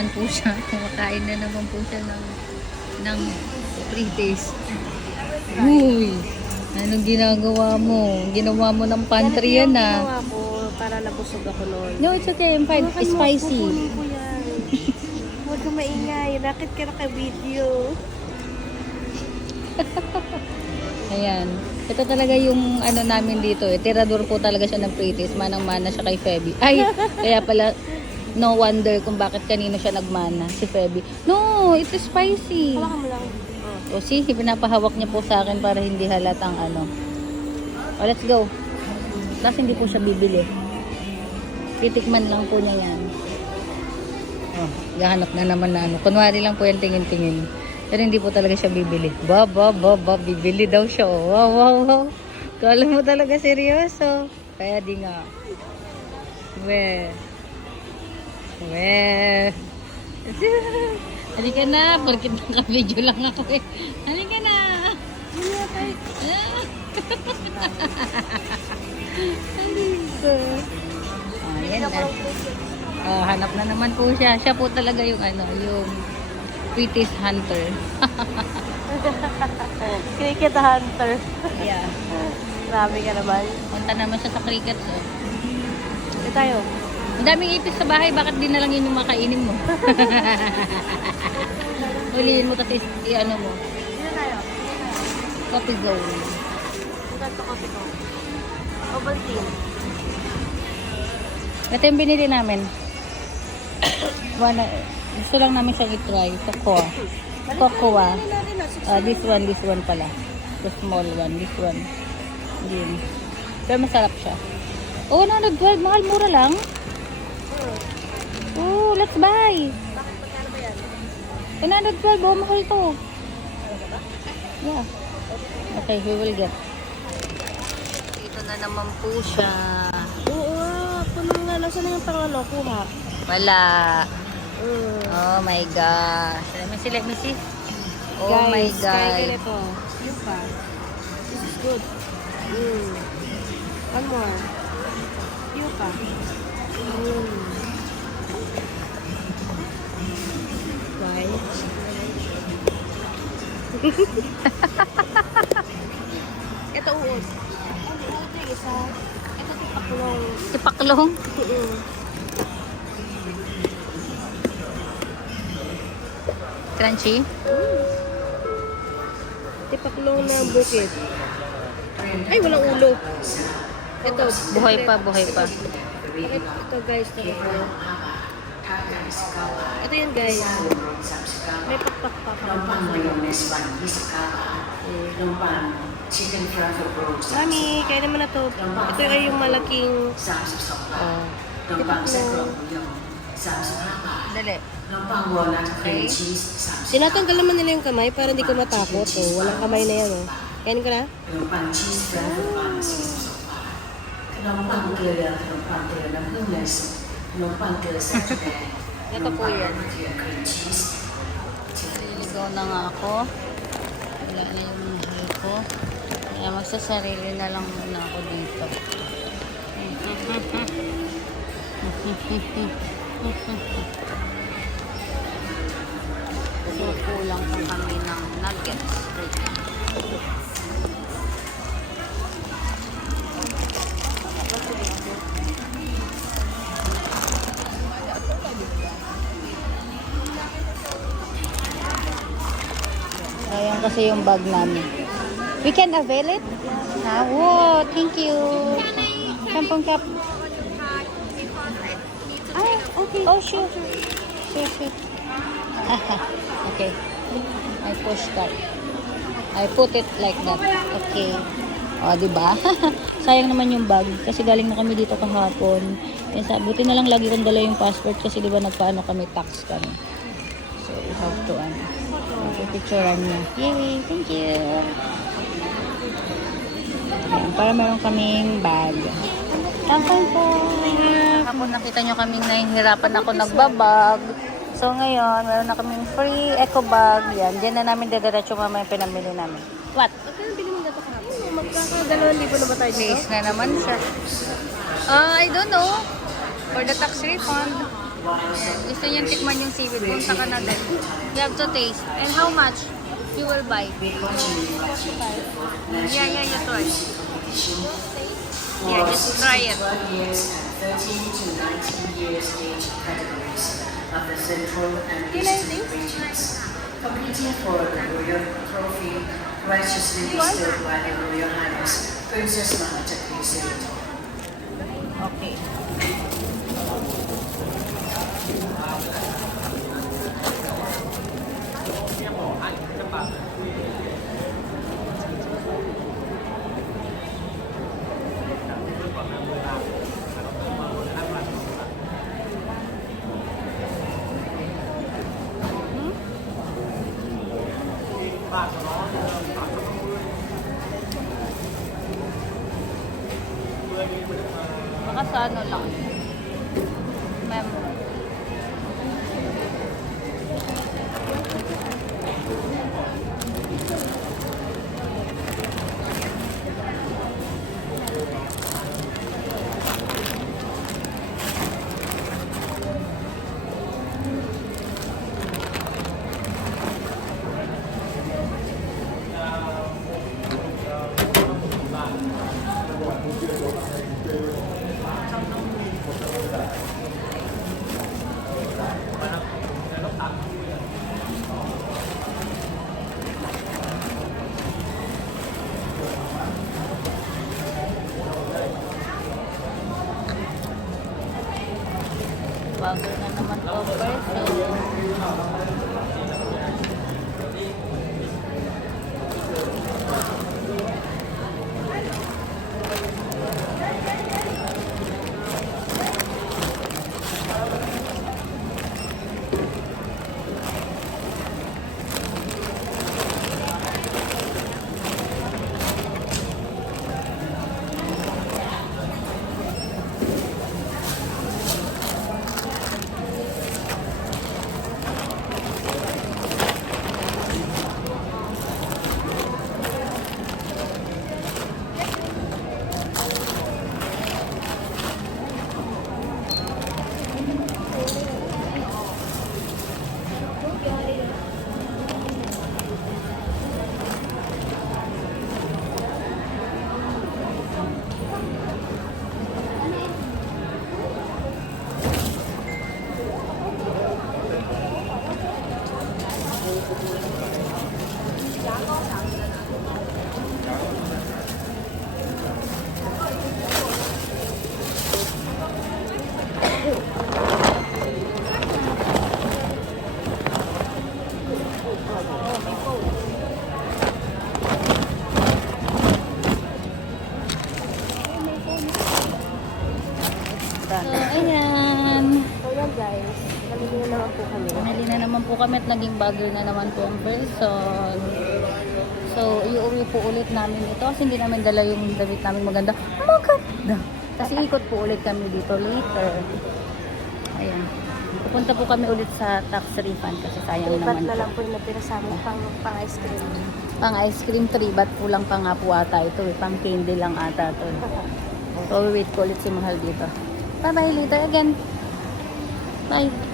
naman po siya. Kumakain na naman po siya ng pre-taste. Uy! Anong ginagawa mo? Ginawa mo ng pantry yan ah. Ginawa ko para nabusog ako noon. No, it's okay. I'm fine. It's spicy. Kukunin ko yan. Huwag ka maingay. Bakit ka naka-video? Ayan. Ito talaga yung ano namin dito eh. Tirador po talaga siya ng pre-taste. Manang-mana siya kay Feby. Ay, kaya pala no wonder kung bakit kanino siya nagmana si Feby. No, it's spicy. Hawakan mo lang. O see, pinapahawak niya po sa akin para hindi halatang ano. O, let's go. Tapos hindi po siya bibili. Titikman lang po niya yan. O, gahanap na naman na ano. Kunwari lang po yan tingin-tingin. Pero hindi po talaga siya bibili. Bibili daw siya. Oh. Wow. Kala mo talaga seryoso. Kaya di nga. We. Halika na. Porkit naka-video lang ako eh. Halika na. Halika. Ayan na. Hanap na naman po siya. Siya po talaga yung ano, yung British hunter. Cricket hunter. Yeah. Grabe ka naman. Punta naman siya sa cricket. So. Ito tayo. Ang daming ipis sa bahay. Bakit di na lang yun yung makainin mo? Huliin mo kasi ano mo. Dito tayo. Coffee zone. Ito ito ko. Ovaltine. Ito yung binili namin. Gusto lang namin siya i-try. Cocoa. This one pala. The small one. This one. Yun. Pero masarap siya. Oh, 112. Mahal, mura lang. Oh, let's buy. Bakit magkano ba yan? 112. Oh, mahal to. Yeah. Okay, we will get. Dito na naman po siya. Oo, puno nga. Nasaan na yung pangano? Kuha. Wala. Oh my gosh. Let me see. Oh Guys, my kaya God. ganito. Yung pa. This is good. One more. Yung pa. Right. Ito uod. Ano uod yung isa? Ito tipaklong. Tipaklong. Crunchy. Tipaklong na bukid. Ay, walang ulo. Ito. Buhay pa. Ito guys. Ito yan guys. May pakpak pa. Mami, kaya naman na to. Ito ay yung malaking tipaklong. Dali. Okay. Tinatanggal naman nila yung kamay para hindi ko matakot. Oh. Walang kamay na yan. Oh. Kainin ko na. Ito po yan. Naliligaw na nga ako. Wala na yung mahal ko. Kaya magsasarili na lang muna ako dito. So, kulang pa kami ng nuggets. Sayang kasi yung bag namin. We can avail it? Oh, thank you. Sampung cup. Ah, okay. Oh, sure. Sure. Okay. I push that. I put it like that. Okay. O, diba? Sayang naman yung bag. Kasi galing na kami dito kahapon. Kaya buti na lang lagi kong dala yung passport kasi diba nagpaano kami, tax kami. So, we have to picturean niya. Yay! Thank you! Ayan, para meron kaming bag. Tampay po! Kapag nakita nyo kaming nahihirapan ako nagbabag. So ngayon, meron na kaming free eco bag. Yan, dyan na namin dediretso mamaya yung pinamili namin. What? Magkano bili mo dapat hapon? Magkaka-2,000 na ba tayo dito? Place na naman siya. I don't know. For the tax refund. Gusto niyan tikman yung seaweed. Punta ka na din. You have to taste. And how much you will buy? Yeah, you try. Yeah, just try it. 13 to 19 years age categories of the Central and Eastern regions, competing for the Royal Trophy, righteously bestowed by the Royal Highness Princess Mahachakri Sirito. Okay. Baka sa ano lang. Memo. Bago na naman po person. So, ayan. So yan guys, namili na naman po kami. Pumili na naman po kami at naging bago na naman po ang person. So, iuwi po ulit namin ito kasi hindi namin dala yung damit namin maganda. Maganda! Kasi ikot po ulit kami dito later. Ayan. Pupunta po kami ulit sa tax refund kasi sayang Ibat naman na po. lang po yung natira sa amin pang ice cream. Pang ice cream 3, ba't kulang pa nga po ata ito eh. Pang candy lang ata ito. So, wait ko ulit si Mahal dito. Bye-bye later again. Bye.